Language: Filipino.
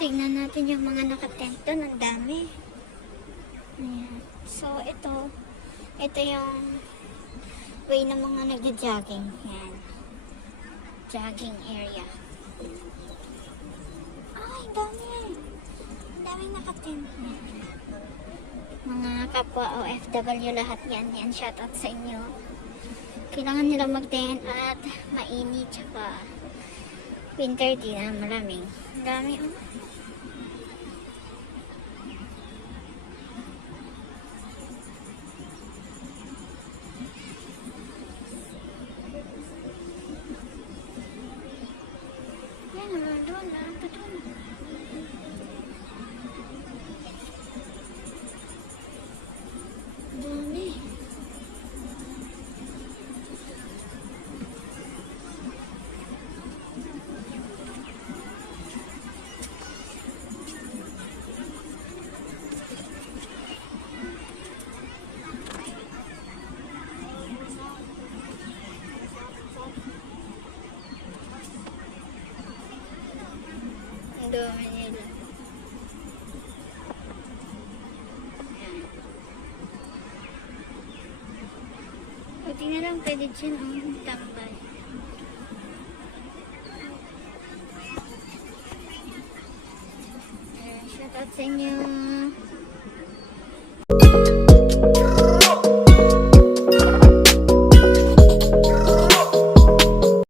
tignan natin yung mga nakatent doon. Ang dami. Ayan. So, ito. Ito yung way ng mga nagja-jogging. Ayan. Jogging area. Ay, dami. Ang daming nakatent. Mga kapwa OFW lahat yan. Yan, shoutout sa inyo. Kailangan nila mag-tent at mainit. Tsaka winter din ah, na maraming. Dami. Oh. Yan, naman doon. Dami nila. Buti na lang pwede dyan ang tambay. Ayan, shoutout sa inyo.